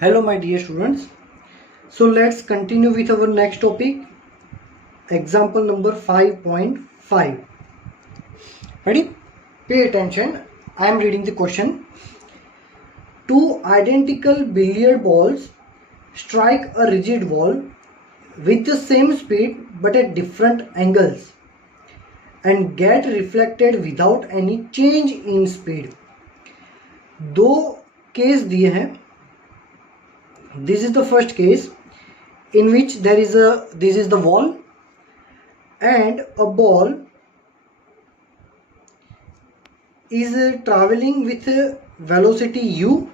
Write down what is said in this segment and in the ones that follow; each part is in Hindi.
Hello my dear students. So let's continue with our next topic. Example number 5.5. Ready? Pay attention. I am reading the question. Two identical billiard balls strike a rigid wall with the same speed but at different angles and get reflected without any change in speed. दो केस दिए हैं. This is the first case in which this is the wall and a ball is traveling with velocity u.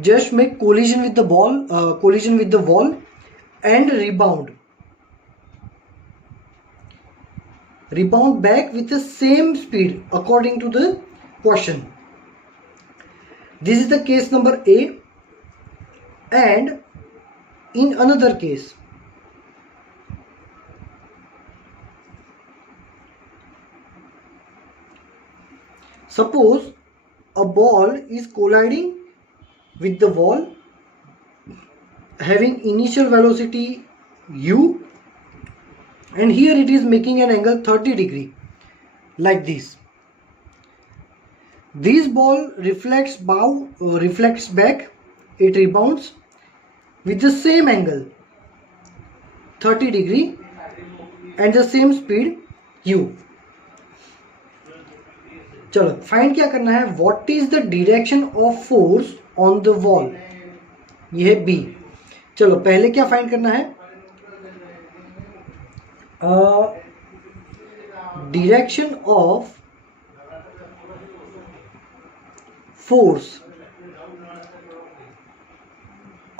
Just make collision with the wall and rebound back with the same speed according to the question. This is the case number A. And in another case, suppose a ball is colliding with the wall having initial velocity u, and here it is making an angle 30 degree like this. This ball reflects back, it rebounds with the same angle 30 degree and the same speed u. चलो फाइंड क्या करना है. What is the direction of force on the wall. ये है बी. चलो पहले क्या फाइंड करना है. Direction of force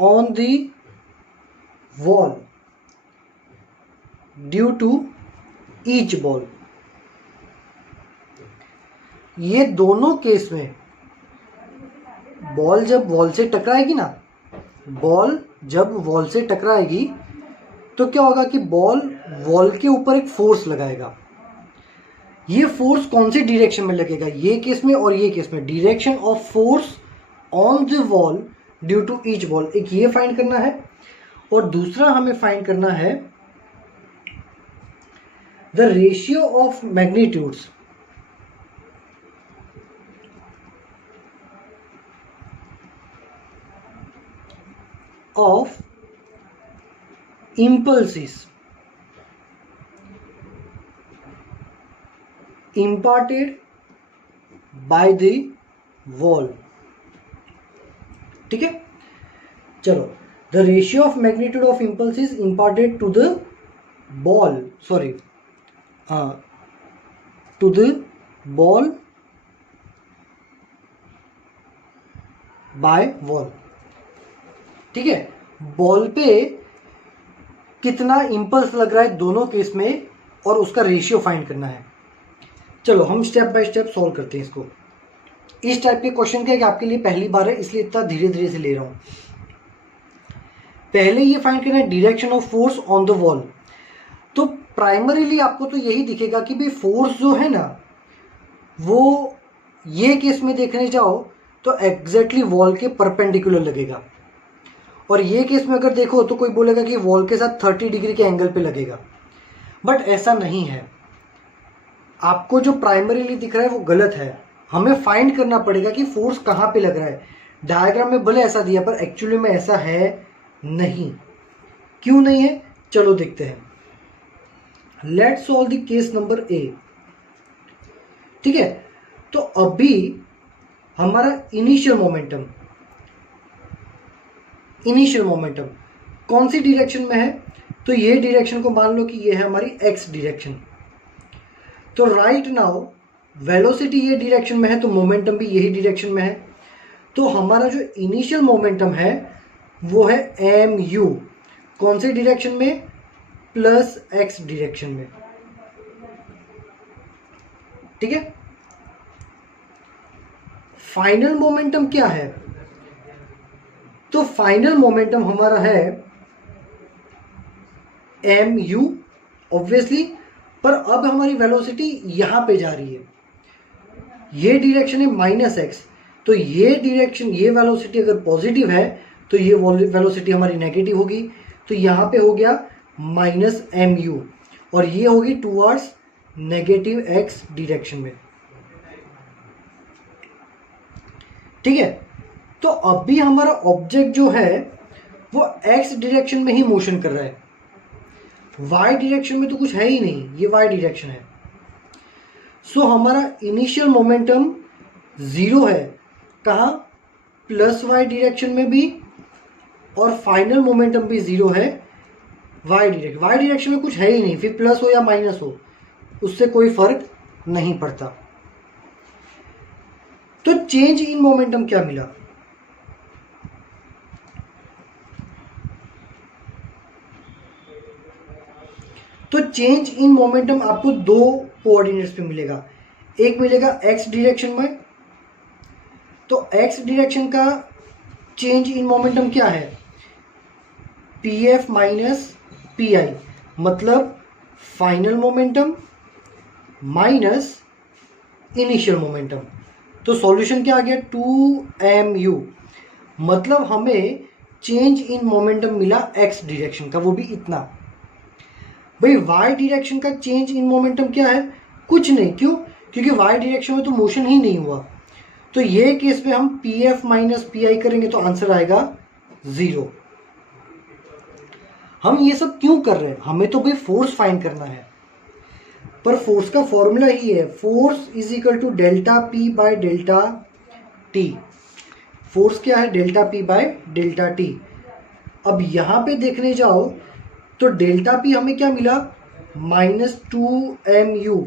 on the wall due to each ball. ये दोनों केस में बॉल जब वॉल से टकराएगी ना, बॉल जब वॉल से टकराएगी तो क्या होगा कि बॉल वॉल के ऊपर एक फोर्स लगाएगा. ये फोर्स कौन सी डायरेक्शन में लगेगा, ये केस में और ये केस में. Direction of force on the wall due to each ball, एक ये फाइंड करना है. और दूसरा हमें फाइंड करना है the ratio of magnitudes of impulses imparted by the wall. ठीक है. चलो the ratio of magnitude of impulses imparted to the ball, to the ball by wall. ठीक है. बॉल पे कितना इम्पल्स लग रहा है दोनों केस में और उसका रेशियो फाइंड करना है. चलो हम स्टेप बाय स्टेप सॉल्व करते हैं इसको. इस टाइप के क्वेश्चन क्या आपके लिए पहली बार है, इसलिए इतना धीरे धीरे से ले रहा हूं. पहले ये फाइंड करना है direction of force on the wall. तो प्राइमरीली आपको तो यही दिखेगा कि भाई फोर्स जो है ना वो ये केस में देखने जाओ तो एग्जैक्टली वॉल के परपेंडिकुलर लगेगा, और ये केस में अगर देखो तो कोई बोलेगा कि वॉल के साथ 30 डिग्री के एंगल पे लगेगा. बट ऐसा नहीं है. आपको जो प्राइमरीली दिख रहा है वो गलत है. हमें फाइंड करना पड़ेगा कि फोर्स कहाँ पे लग रहा है. डायग्राम में भले ऐसा दिया पर एक्चुअली में ऐसा है नहीं. क्यों नहीं है, चलो देखते हैं. Let's solve the case number A. ठीक है. तो अभी हमारा इनिशियल मोमेंटम कौन सी डायरेक्शन में है. तो ये डायरेक्शन को मान लो कि ये है हमारी एक्स डायरेक्शन. तो राइट नाउ वेलोसिटी ये डायरेक्शन में है तो मोमेंटम भी यही डायरेक्शन में है. तो हमारा जो इनिशियल मोमेंटम है वो है एम यू. कौन से डायरेक्शन में, प्लस एक्स डायरेक्शन में. ठीक है. फाइनल मोमेंटम क्या है, तो फाइनल मोमेंटम हमारा है एम यू ऑब्वियसली. पर अब हमारी वेलोसिटी यहां पे जा रही है, ये डायरेक्शन है -x, तो ये डायरेक्शन, ये वेलोसिटी अगर पॉजिटिव है तो ये वेलोसिटी हमारी नेगेटिव होगी। तो यहाँ पे हो गया -mu और ये होगी टूवर्ड्स नेगेटिव x डायरेक्शन में। ठीक है, तो अभी हमारा ऑब्जेक्ट जो है वो x डायरेक्शन में ही मोशन कर रहा है, y डायरेक्शन में तो कुछ है ही नहीं, ये y डायरेक्शन है। सो हमारा इनिशियल मोमेंटम 0 है, कहाँ? प्लस y डायरेक्शन में भी, और फाइनल मोमेंटम भी 0 है y डायरेक्शन में कुछ है ही नहीं, फिर प्लस हो या माइनस हो उससे कोई फर्क नहीं पड़ता। तो चेंज इन मोमेंटम क्या मिला? तो चेंज इन मोमेंटम आपको दो कोऑर्डिनेट्स पे मिलेगा, एक मिलेगा x डायरेक्शन में। तो x डायरेक्शन का चेंज इन मोमेंटम क्या है? pf माइनस pi, मतलब final momentum minus initial momentum. तो सॉल्यूशन क्या आ गया? 2mu, मतलब हमें चेंज इन मोमेंटम मिला x डायरेक्शन का, वो भी इतना। भाई y डायरेक्शन का चेंज इन मोमेंटम क्या है? कुछ नहीं। क्यों? क्योंकि y डायरेक्शन में तो मोशन ही नहीं हुआ। तो ये केस में हम pf माइनस pi करेंगे तो आंसर आएगा 0। हम ये सब क्यों कर रहे हैं? हमें तो भाई फोर्स फाइंड करना है, पर फोर्स का फॉर्मूला ही है, force is equal to delta P by delta T. Force क्या है? Delta P by delta T. अब यहाँ पे देखने जाओ तो डेल्टा पी हमें क्या मिला? -2mu,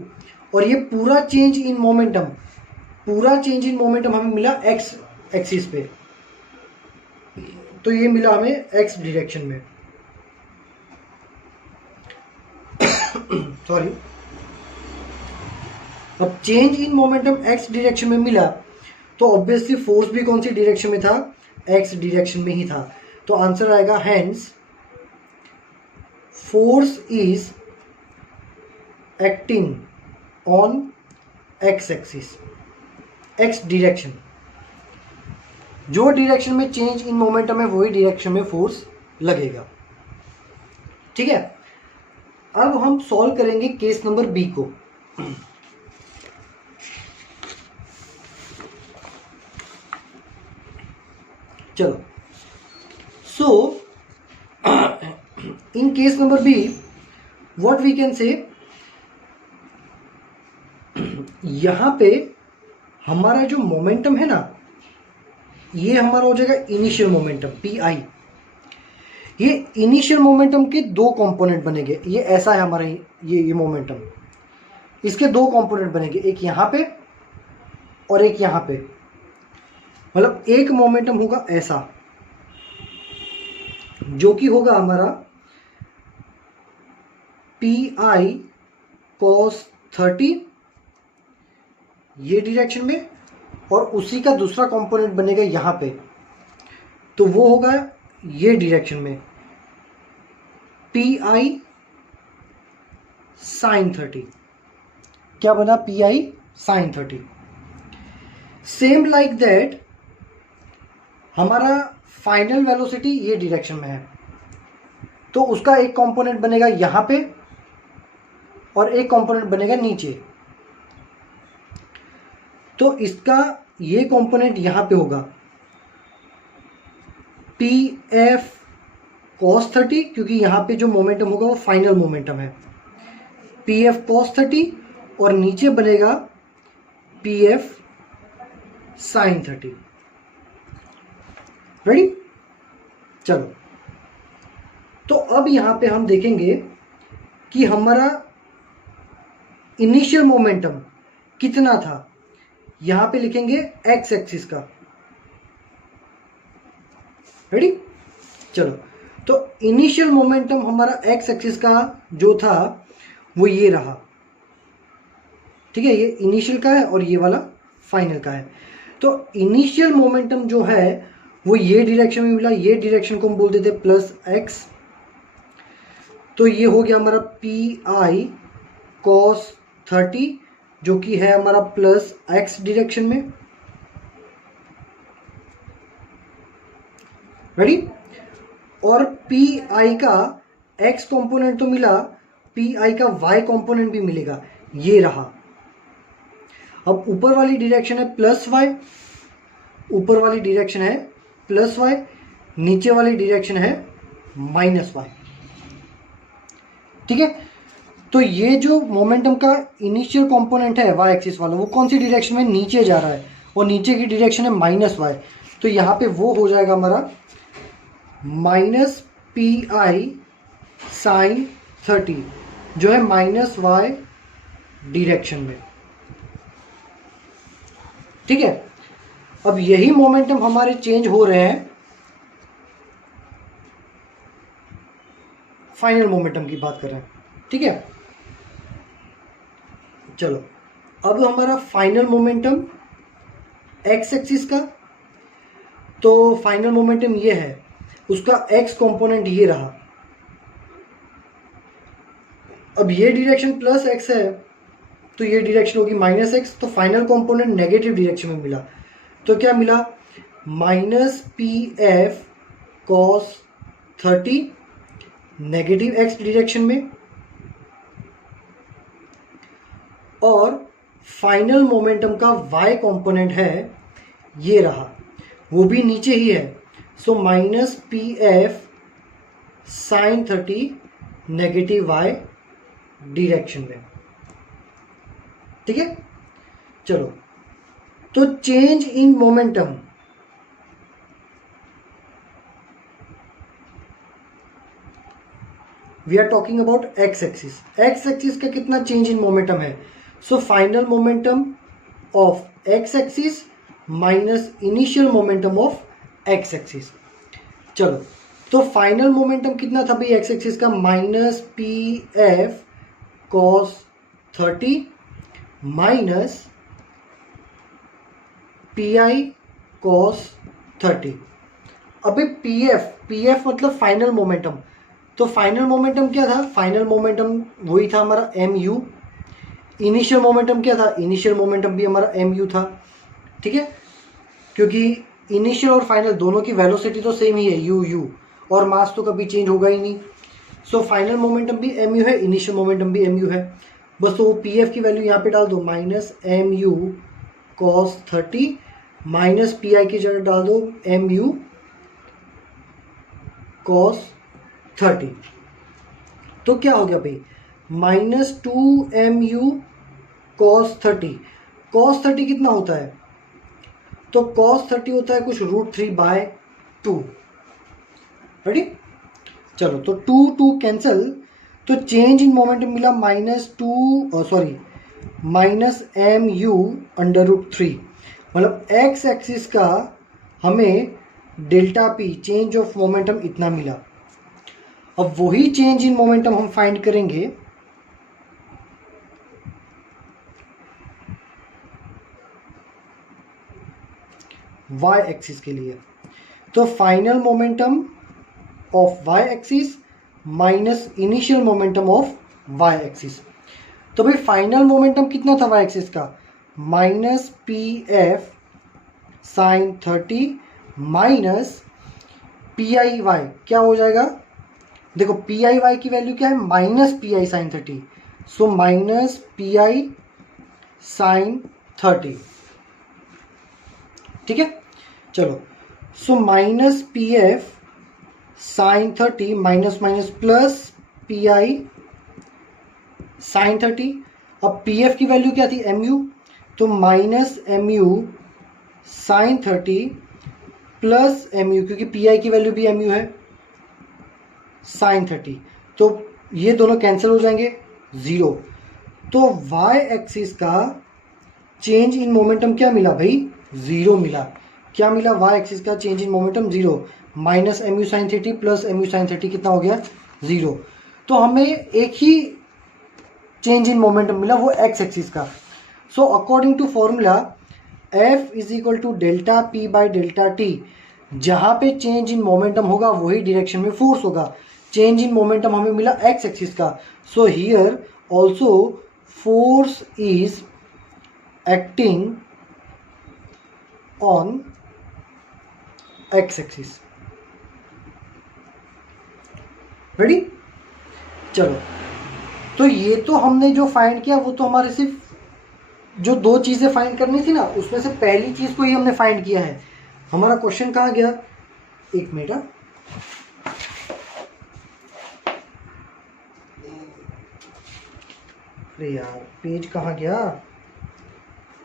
और ये पूरा चेंज इन मोमेंटम, हमें मिला x एक्सिस पे, तो ये मिला हमें x डायरेक्शन में। सॉरी, अब change in momentum x direction में मिला तो ऑब्वियसली फोर्स भी कौन सी डायरेक्शन में था? x डायरेक्शन में ही था। तो आंसर आएगा hence force is acting on x axis, x direction. जो डायरेक्शन में चेंज इन मोमेंटम है वही डायरेक्शन में फोर्स लगेगा। ठीक है, अब हम सॉल्व करेंगे केस नंबर बी को। चलो, so in case number B what we can say, यहां पे हमारा जो मोमेंटम है ना, ये हमारा हो जाएगा इनिशियल मोमेंटम pi। ये इनिशियल मोमेंटम के दो कंपोनेंट बनेंगे, ये ऐसा है हमारा ये मोमेंटम, इसके दो कंपोनेंट बनेंगे, एक यहाँ पे और एक यहाँ पे। मतलब एक मोमेंटम होगा ऐसा, जो कि होगा हमारा pi cos 30 ये डायरेक्शन में, और उसी का दूसरा कंपोनेंट बनेगा यहाँ पे, तो वो होगा ये डायरेक्शन में pi sin 30। क्या बना? pi sin 30। Same like that हमारा फाइनल वेलोसिटी ये डायरेक्शन में है, तो उसका एक कंपोनेंट बनेगा यहाँ पे और एक कंपोनेंट बनेगा नीचे। तो इसका ये कंपोनेंट यहाँ पे होगा pf cos 30, क्योंकि यहाँ पे जो मोमेंटम होगा वो फाइनल मोमेंटम है, pf cos 30, और नीचे बनेगा pf sin 30। रेडी? चलो, तो अब यहाँ पे हम देखेंगे कि हमारा इनिशियल मोमेंटम कितना था। यहाँ पे लिखेंगे x एक्सिस का। रेडी? चलो, तो इनिशियल मोमेंटम हमारा x एक्सिस का जो था वो ये रहा। ठीक है, ये इनिशियल का है और ये वाला फाइनल का है। तो इनिशियल मोमेंटम जो है वो ये डायरेक्शन में मिला, ये डायरेक्शन को हम बोल देते +x। तो ये हो गया हमारा pi cos 30, जो कि है हमारा +x डायरेक्शन में। रेडी। और पी आई का एक्स कंपोनेंट तो मिला, पी आई का वाई कंपोनेंट भी मिलेगा, ये रहा। अब ऊपर वाली डायरेक्शन है प्लस वाई, ऊपर वाली डायरेक्शन है प्लस वाई, नीचे वाली डायरेक्शन है माइनस वाई। ठीक है, तो ये जो मोमेंटम का इनिशियल कंपोनेंट है वाई एक्सिस वाला, वो कौन सी डायरेक्शन में, नीचे जा रहा है, और नीचे की डायरेक्शन है माइनस वाई। तो यहाँ पे वो हो जाएगा हमारा माइनस पी आई साइन 30, जो है माइनस वाई डायरेक्शन में। ठीक है, अब यही मोमेंटम हमारे चेंज हो रहे हैं, फाइनल मोमेंटम की बात कर रहे हैं। ठीक है, चलो अब हमारा फाइनल मोमेंटम एक्स एक्सिस का, तो फाइनल मोमेंटम ये है, उसका एक्स कंपोनेंट ये रहा। अब ये डायरेक्शन प्लस एक्स है, तो ये डायरेक्शन होगी माइनस एक्स, तो फाइनल कंपोनेंट नेगेटिव डायरेक्शन में मिला। तो क्या मिला, minus P F cos 30 negative X direction में, और फाइनल मोमेंटम का y कंपोनेंट है ये रहा, वो भी नीचे ही है। So minus P F sine 30 negative y direction में। ठीक है, चलो तो change in momentum, we are talking about X axis. X axis का कितना चेंज इन मोमेंटम है, so final momentum of x axis minus initial momentum of x axis. चलो तो फाइनल मोमेंटम कितना था भाई एक्स एक्सिस का, minus P F cos 30 minus P I cos 30। अभी पी एफ मतलब फाइनल मोमेंटम, तो फाइनल मोमेंटम क्या था, फाइनल मोमेंटम वही था हमारा एम यू। इनिशियल मोमेंटम क्या था, इनिशियल मोमेंटम भी हमारा एम यू था। ठीक है, क्योंकि इनिशियल और फाइनल दोनों की वेलोसिटी तो सेम ही है यू यू, और मास तो कभी चेंज होगा ही नहीं। सो फाइनल मोमेंटम भी एम यू है, इनिशियल मोमेंटम भी एम यू है। बस तो पी एफ की वैल्यू यहाँ पे डाल दो, minus M U cos 30 minus P I की जगह डाल दो एम यू कॉस 30। तो क्या हो गया भाई, माइनस 2mu कॉस 30। कॉस 30 कितना होता है, तो कॉस 30 होता है कुछ √3/2। रेडी, चलो तो 2 कैंसिल, तो चेंज इन मोमेंटम मिला माइनस एम यू √3। मतलब एक्स एक्सिस का हमें delta P change of momentum इतना मिला। अब वही चेंज इन मोमेंटम हम फाइंड करेंगे y एक्सिस के लिए। तो final momentum of y axis minus initial momentum of y axis. तो भाई फाइनल मोमेंटम कितना था y एक्सिस का, minus P F sine 30 minus P I Y, क्या हो जाएगा, देखो पी आई वाई की वैल्यू क्या है, minus P I sine 30। So minus P I sine 30। ठीक है, चलो so minus P F sine 30 minus minus plus P I sine 30। अब पी एफ की वैल्यू क्या थी, एम यू, तो minus M U sine 30 plus M U, क्योंकि पी आई की वैल्यू भी एम यू है, साइन 30। तो ये दोनों कैंसिल हो जाएंगे, 0। तो y एक्सिस का चेंज इन मोमेंटम क्या मिला भाई, 0 मिला। क्या मिला, y एक्सिस का change in momentum 0, minus M U sine 30 plus M U sine 30 कितना हो गया, 0। तो हमें एक ही चेंज इन मोमेंटम मिला, वो x एक्सिस का। So according to formula F is equal to delta P by delta T, जहाँ पे चेंज इन मोमेंटम होगा वही डायरेक्शन में फोर्स होगा। चेंज इन मोमेंटम हमें मिला x एक्सिस का, so here also force is acting on x axis. Ready? चलो, तो ये तो हमने जो फाइंड किया वो तो हमारे सिर्फ जो दो चीज़ें फाइंड करनी थी ना, उसमें से पहली चीज़ को ही हमने फाइंड किया है। हमारा क्वेश्चन कहाँ गया? एक मिनट, अरे यार पेज कहाँ गया?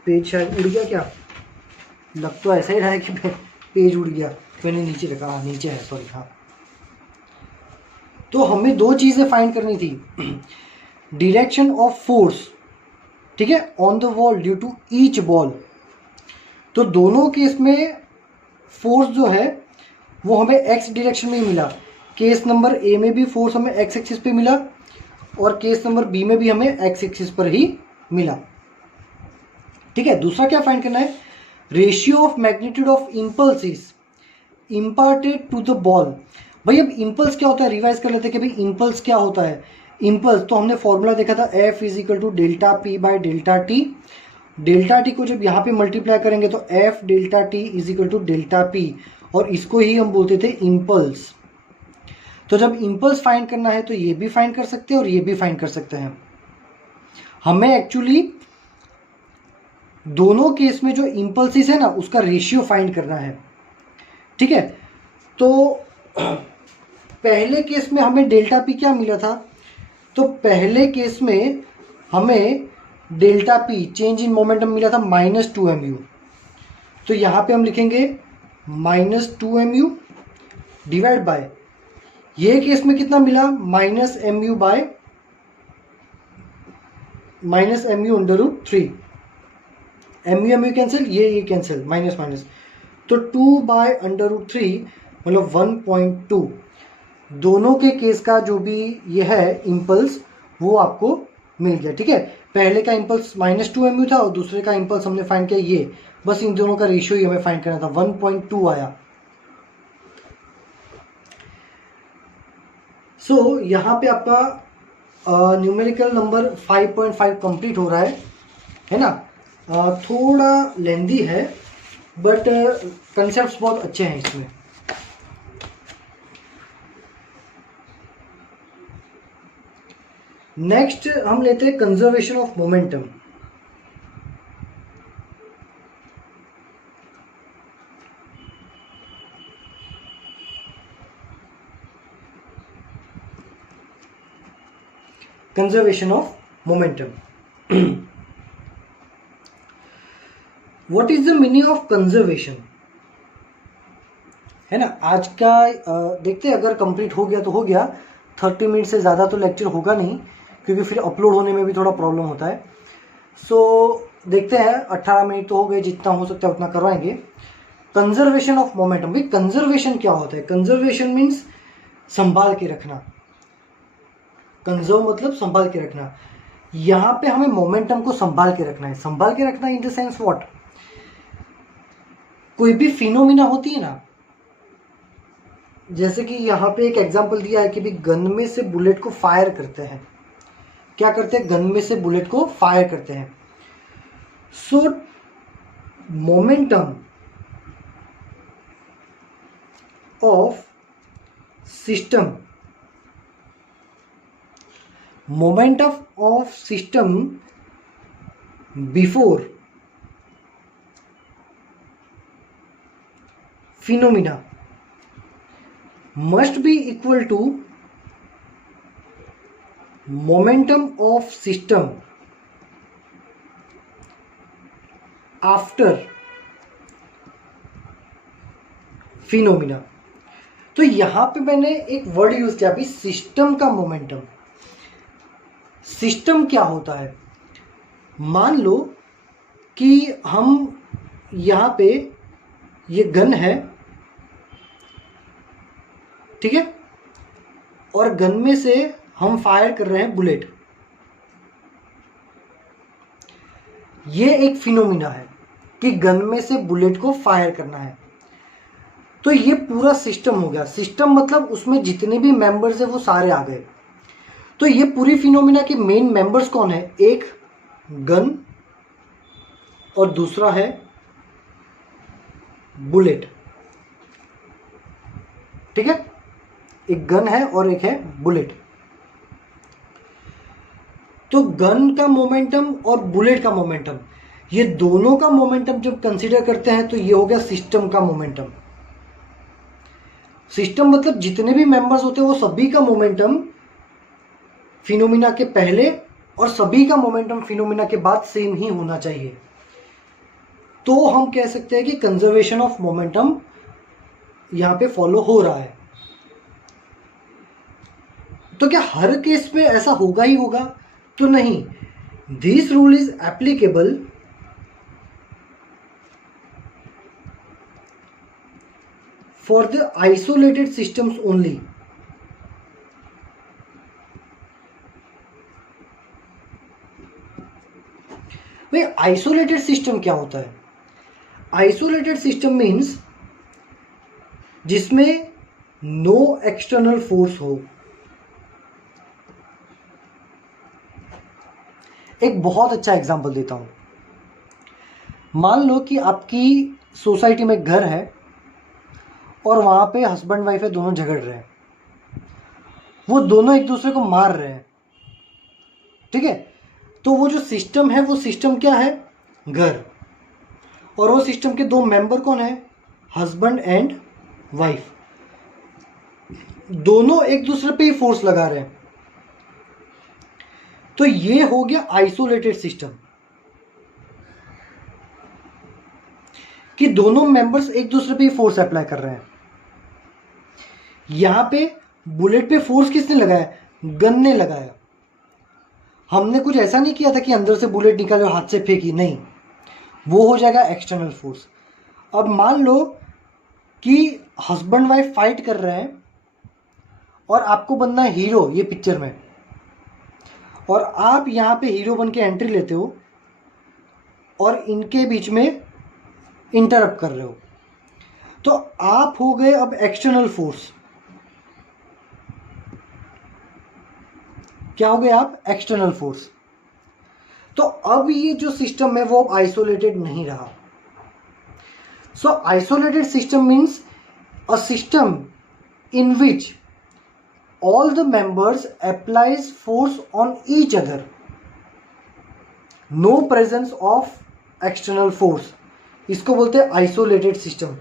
पेज शायद उड़ गया क्या? लग तो ऐसा ही रहा है कि पेज उड़ गया, मैंने नीचे रखा। हाँ नीचे है, सॉरी। हाँ, तो हमें दो चीज़ें फाइंड करनी थी। डायरेक्शन ऑफ फोर्स, ठीक है, on the wall due to each ball. तो दोनों केस में फोर्स जो है वो हमें एक्स डायरेक्शन में ही मिला। केस नंबर ए में भी फोर्स हमें एक्स एक्सिस पे मिला और केस नंबर बी में भी हमें एक्स एक्सिस पर ही मिला। ठीक है, दूसरा क्या फाइंड करना है? Ratio of magnitude of impulse is imparted to the ball. भाई अब इम्पल्स क्या होता है, रिवाइज कर लेते हैं कि भाई इम्पल्स क्या होता है। इम्पल्स तो हमने फॉर्मूला देखा था, F is equal to delta P by delta T. Delta T को जब यहाँ पे मल्टीप्लाई करेंगे तो F delta T is equal to delta P, और इसको ही हम बोलते थे इम्पल्स। तो जब इम्पल्स फाइंड करना है तो ये भी फाइंड कर सकते हैं और ये भी फाइंड कर सकते हैं। हमें एक्चुअली दोनों केस में जो इम्पल्सिस है ना उसका रेशियो फाइंड करना है। ठीक है, तो पहले केस में हमें डेल्टा पी क्या मिला था? तो पहले केस में हमें delta P change in momentum मिला था -2mu। तो यहाँ पे हम लिखेंगे -2mu डिवाइड बाय, ये केस में कितना मिला? -mu by -mu √3। mu cancel, ये कैंसिल, माइनस माइनस, तो 2/√3 मतलब 1.2। दोनों के केस का जो भी ये है इम्पल्स वो आपको मिल गया। ठीक है, पहले का इम्पल्स -2mu था और दूसरे का इम्पल्स हमने फाइंड किया ये, बस इन दोनों का रेशियो ही हमें फाइंड करना था, 1.2 आया। सो यहाँ पे आपका न्यूमेरिकल नंबर 5.5 कंप्लीट हो रहा है ना। थोड़ा लेंदी है बट कंसेप्ट्स बहुत अच्छे हैं इसमें। नेक्स्ट हम लेते हैं conservation of momentum. Conservation of momentum, what is the meaning of conservation, है ना। आज का देखते हैं, अगर कंप्लीट हो गया तो हो गया, 30 मिनट से ज़्यादा तो लेक्चर होगा नहीं क्योंकि फिर अपलोड होने में भी थोड़ा प्रॉब्लम होता है। सो देखते हैं, 18 मिनट तो हो गए, जितना हो सकता है उतना करवाएंगे। कंजर्वेशन ऑफ मोमेंटम, भाई कंजर्वेशन क्या होता है? कंजर्वेशन मीन्स संभाल के रखना। कंजर्व मतलब संभाल के रखना। यहाँ पे हमें मोमेंटम को संभाल के रखना है। संभाल के रखना इन द सेंस व्हाट? कोई भी फिनोमिना होती है ना, जैसे कि यहाँ पे एक एग्जांपल दिया है कि भी गन में से बुलेट को फायर करते हैं। क्या करते हैं? गन में से बुलेट को फायर करते हैं। सो momentum of system, momentum of system before phenomena must be equal to momentum of system after phenomena। तो यहां पे मैंने एक वर्ड यूज किया अभी, सिस्टम का मोमेंटम। सिस्टम क्या होता है? मान लो कि हम यहाँ पे ये गन है, ठीक है, और गन में से हम फायर कर रहे हैं बुलेट। ये एक फिनोमिना है कि गन में से बुलेट को फायर करना है। तो ये पूरा सिस्टम हो गया। सिस्टम मतलब उसमें जितने भी मेंबर्स है वो सारे आ गए। तो ये पूरी फिनोमिना के मेन मेंबर्स कौन है? एक गन और दूसरा है बुलेट। ठीक है, एक गन है और एक है बुलेट। तो गन का मोमेंटम और बुलेट का मोमेंटम, ये दोनों का मोमेंटम जब कंसीडर करते हैं तो ये हो गया सिस्टम का मोमेंटम। सिस्टम मतलब जितने भी मेंबर्स होते हैं वो सभी का मोमेंटम फिनोमिना के पहले और सभी का मोमेंटम फिनोमिना के बाद सेम ही होना चाहिए। तो हम कह सकते हैं कि कंजर्वेशन ऑफ मोमेंटम यहां पे फॉलो हो रहा है। तो क्या हर केस में ऐसा होगा ही होगा? तो नहीं। This rule is applicable for the isolated systems only. भाई आइसोलेटेड सिस्टम क्या होता है? आइसोलेटेड सिस्टम मीन्स जिसमें नो एक्सटर्नल फोर्स हो। एक बहुत अच्छा एग्जांपल देता हूं। मान लो कि आपकी सोसाइटी में घर है और वहां पे हस्बैंड वाइफ है, दोनों झगड़ रहे हैं, वो दोनों एक दूसरे को मार रहे हैं, ठीक है। तो वो जो सिस्टम है वो सिस्टम क्या है? घर। और वो सिस्टम के दो मेंबर कौन है? Husband and wife. दोनों एक दूसरे पे ही फोर्स लगा रहे हैं। तो ये हो गया आइसोलेटेड सिस्टम कि दोनों मेंबर्स एक दूसरे पे ही फोर्स अप्लाई कर रहे हैं। यहां पे बुलेट पे फोर्स किसने लगाया? गन ने लगाया। हमने कुछ ऐसा नहीं किया था कि अंदर से बुलेट निकाले और हाथ से फेंकी, नहीं, वो हो जाएगा एक्सटर्नल फोर्स। अब मान लो कि हस्बैंड वाइफ फाइट कर रहे हैं और आपको बनना है हीरो ये पिक्चर में, और आप यहां पे हीरो बन के एंट्री लेते हो और इनके बीच में इंटरप्ट कर रहे हो, तो आप हो गए अब एक्सटर्नल फोर्स। क्या हो गए आप? External force. तो अब ये जो सिस्टम है वो अब आइसोलेटेड नहीं रहा। So isolated system means a system in which all the members applies force on each other, no presence of external force, इसको बोलते हैं आइसोलेटेड सिस्टम।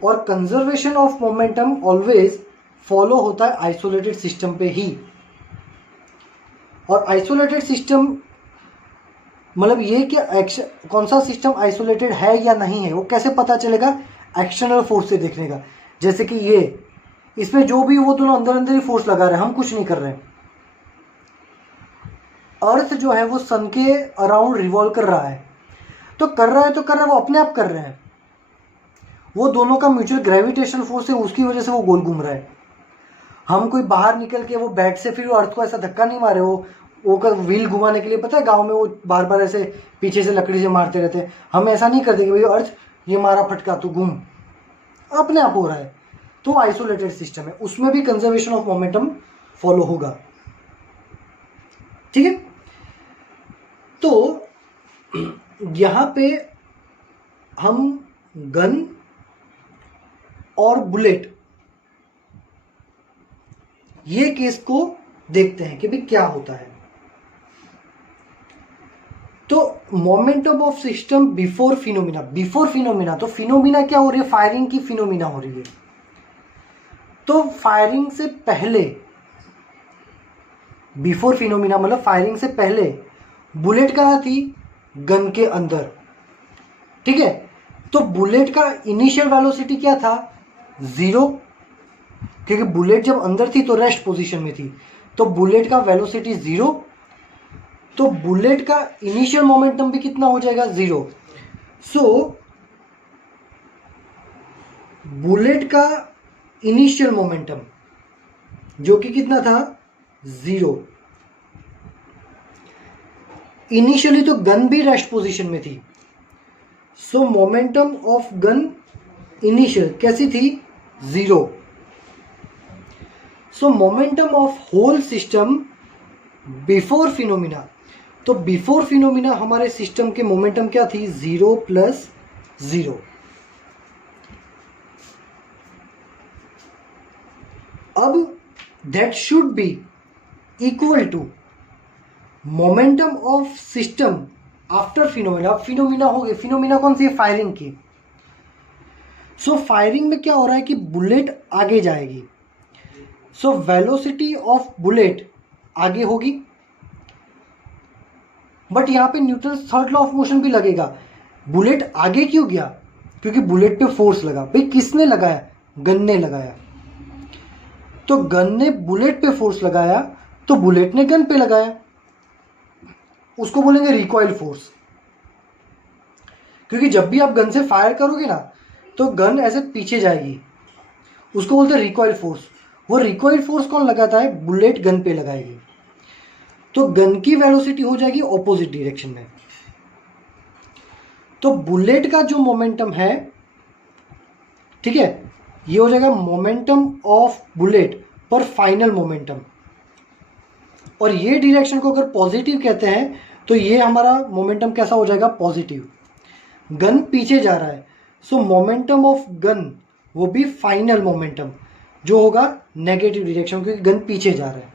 और conservation of momentum always follow होता है आइसोलेटेड सिस्टम पे ही। और आइसोलेटेड सिस्टम मतलब ये कि कौन सा सिस्टम आइसोलेटेड है या नहीं है वो कैसे पता चलेगा? एक्सटर्नल फोर्स से देखने का। जैसे कि ये, इसमें जो भी वो दोनों अंदर अंदर ही फोर्स लगा रहे हैं, हम कुछ नहीं कर रहे हैं। अर्थ जो है वो सन के अराउंड रिवॉल्व कर रहा है, तो कर रहा है वो अपने आप कर रहे हैं। वो दोनों का म्यूचुअल ग्रेविटेशन फोर्स है, उसकी वजह से वो गोल घूम रहा है। हम कोई बाहर निकल के वो बैट से फिर वो अर्थ को ऐसा धक्का नहीं मारे। वो कर व्हील घुमाने के लिए, पता है गांव में वो बार बार ऐसे पीछे से लकड़ी से मारते रहते हैं। हम ऐसा नहीं करते कि भाई अर्थ ये मारा फटका तू घूम, अपने आप हो रहा है। तो आइसोलेटेड सिस्टम है, उसमें भी कंजर्वेशन ऑफ मोमेंटम फॉलो होगा, ठीक है। तो यहां पे हम गन और बुलेट ये केस को देखते हैं कि भाई क्या होता है। तो momentum of system before phenomena. Before phenomena, तो फिनोमिना क्या हो रही है? फायरिंग की फिनोमिना हो रही है। तो फायरिंग से पहले, बिफोर फिनोमिना मतलब फायरिंग से पहले बुलेट कहाँ थी? गन के अंदर, ठीक है। तो बुलेट का इनिशियल वेलोसिटी क्या था? 0, क्योंकि बुलेट जब अंदर थी तो रेस्ट पोजीशन में थी, तो बुलेट का वेलोसिटी 0। तो बुलेट का इनिशियल मोमेंटम भी कितना हो जाएगा? 0। सो बुलेट का इनिशियल मोमेंटम जो कि कितना था? 0। इनिशियली तो गन भी रेस्ट पोजीशन में थी, so momentum of gun initial कैसी थी? 0। So momentum of whole system before phenomena, तो बिफोर फिनोमिना हमारे सिस्टम के मोमेंटम क्या थी? 0 + 0। अब that should be equal to momentum of system after phenomena. Phenomena हो गए, फिनोमिना कौन सी है? फायरिंग की। सो फायरिंग में क्या हो रहा है कि बुलेट आगे जाएगी, सो वेलोसिटी ऑफ बुलेट आगे होगी, बट यहां पे Newton third law of motion भी लगेगा। बुलेट आगे क्यों गया? क्योंकि बुलेट पे फोर्स लगा। भाई किसने लगाया? गन ने लगाया। तो गन ने बुलेट पे फोर्स लगाया, तो बुलेट ने गन पे लगाया, उसको बोलेंगे रिकॉइल फोर्स। क्योंकि जब भी आप गन से फायर करोगे ना तो गन ऐसे पीछे जाएगी, उसको बोलते हैं रिकॉइल फोर्स। वो रिकॉइल फोर्स कौन लगाता है? बुलेट गन पे लगाएगी, तो गन की वेलोसिटी हो जाएगी ऑपोजिट डायरेक्शन में। तो बुलेट का जो मोमेंटम है, ठीक है, ये हो जाएगा मोमेंटम ऑफ बुलेट पर फाइनल मोमेंटम। और ये डायरेक्शन को अगर पॉजिटिव कहते हैं तो ये हमारा मोमेंटम कैसा हो जाएगा? पॉजिटिव। गन पीछे जा रहा है, सो मोमेंटम ऑफ गन वो भी फाइनल मोमेंटम जो होगा नेगेटिव डायरेक्शन, क्योंकि गन पीछे जा रहा है।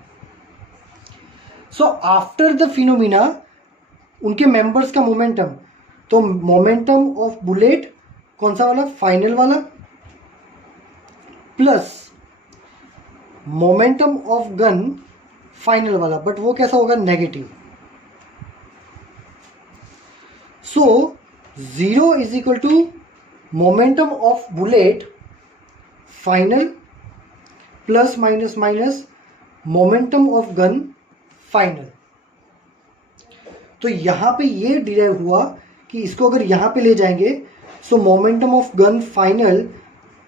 सो आफ्टर द फिनोमिना उनके मेंबर्स का मोमेंटम, तो मोमेंटम ऑफ बुलेट कौन सा वाला? फाइनल वाला, plus momentum of gun final वाला, बट वो कैसा होगा? Negative. So 0 is equal to momentum of bullet final plus minus minus momentum of gun final. तो यहां पे ये डिराइव हुआ कि इसको अगर यहां पे ले जाएंगे, सो momentum of gun final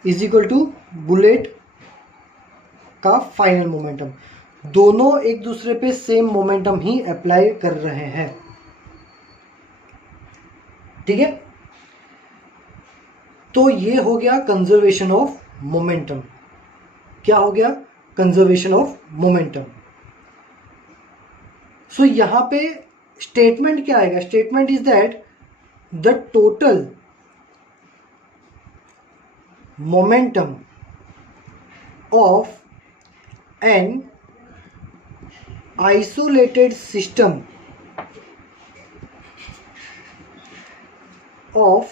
is equal to bullet का फाइनल मोमेंटम। दोनों एक दूसरे पे सेम मोमेंटम ही अप्लाई कर रहे हैं, ठीक है। तो ये हो गया कंजर्वेशन ऑफ मोमेंटम। क्या हो गया? Conservation of momentum. सो यहां पे स्टेटमेंट क्या आएगा? Statement is that the total momentum of an isolated system of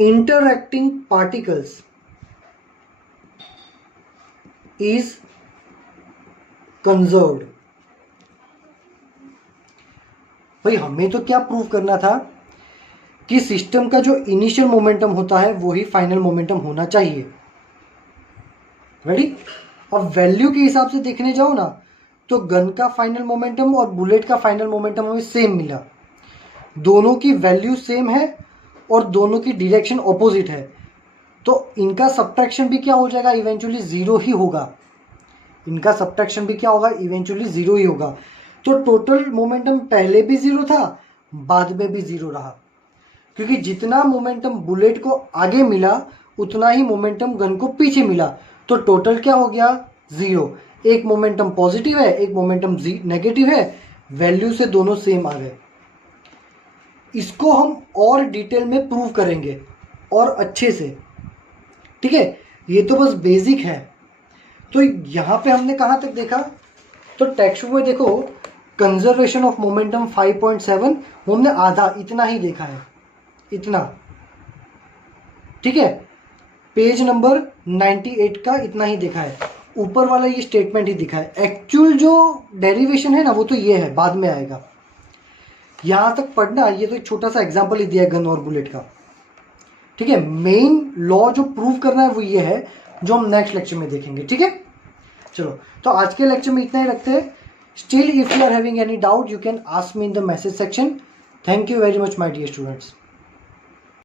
interacting particles is conserved। भाई हमें तो क्या प्रूव करना था कि सिस्टम का जो इनिशियल मोमेंटम होता है वो ही फाइनल मोमेंटम होना चाहिए। रेडी? अब वैल्यू के हिसाब से देखने जाओ ना तो गन का फाइनल मोमेंटम और बुलेट का फाइनल मोमेंटम हमें सेम मिला, दोनों की वैल्यू सेम है और दोनों की डायरेक्शन ऑपोजिट है, तो इनका सब्ट्रैक्शन भी क्या हो जाएगा? इवेंचुअली जीरो ही होगा। इनका सब्ट्रैक्शन भी क्या होगा? इवेंचुअली जीरो ही होगा। तो टोटल मोमेंटम पहले भी जीरो था, बाद में भी जीरो रहा, क्योंकि जितना मोमेंटम बुलेट को आगे मिला उतना ही मोमेंटम गन को पीछे मिला। तो टोटल क्या हो गया? जीरो। एक मोमेंटम पॉजिटिव है, एक मोमेंटम नेगेटिव है, वैल्यू से दोनों सेम आ गए। इसको हम और डिटेल में प्रूव करेंगे और अच्छे से, ठीक है। ये तो बस बेसिक है। तो यहाँ पे हमने कहाँ तक देखा? तो टेक्स्ट बुक में देखो कंजर्वेशन ऑफ मोमेंटम 5.7 हमने आधा इतना ही देखा है, इतना, ठीक है। पेज नंबर 98 का इतना ही देखा है, ऊपर वाला ये स्टेटमेंट ही दिखा है। एक्चुअल जो डेरिवेशन है ना वो तो ये है, बाद में आएगा। यहां तक पढ़ना, ये तो एक छोटा सा एग्जांपल ही दिया है गन और बुलेट का, ठीक है। मेन लॉ जो प्रूव करना है वो ये है, जो हम नेक्स्ट लेक्चर में देखेंगे, ठीक है। चलो, तो आज के लेक्चर में इतना ही रखते हैं। Still if you are having any doubt you can ask me in the message section. Thank you very much my dear students.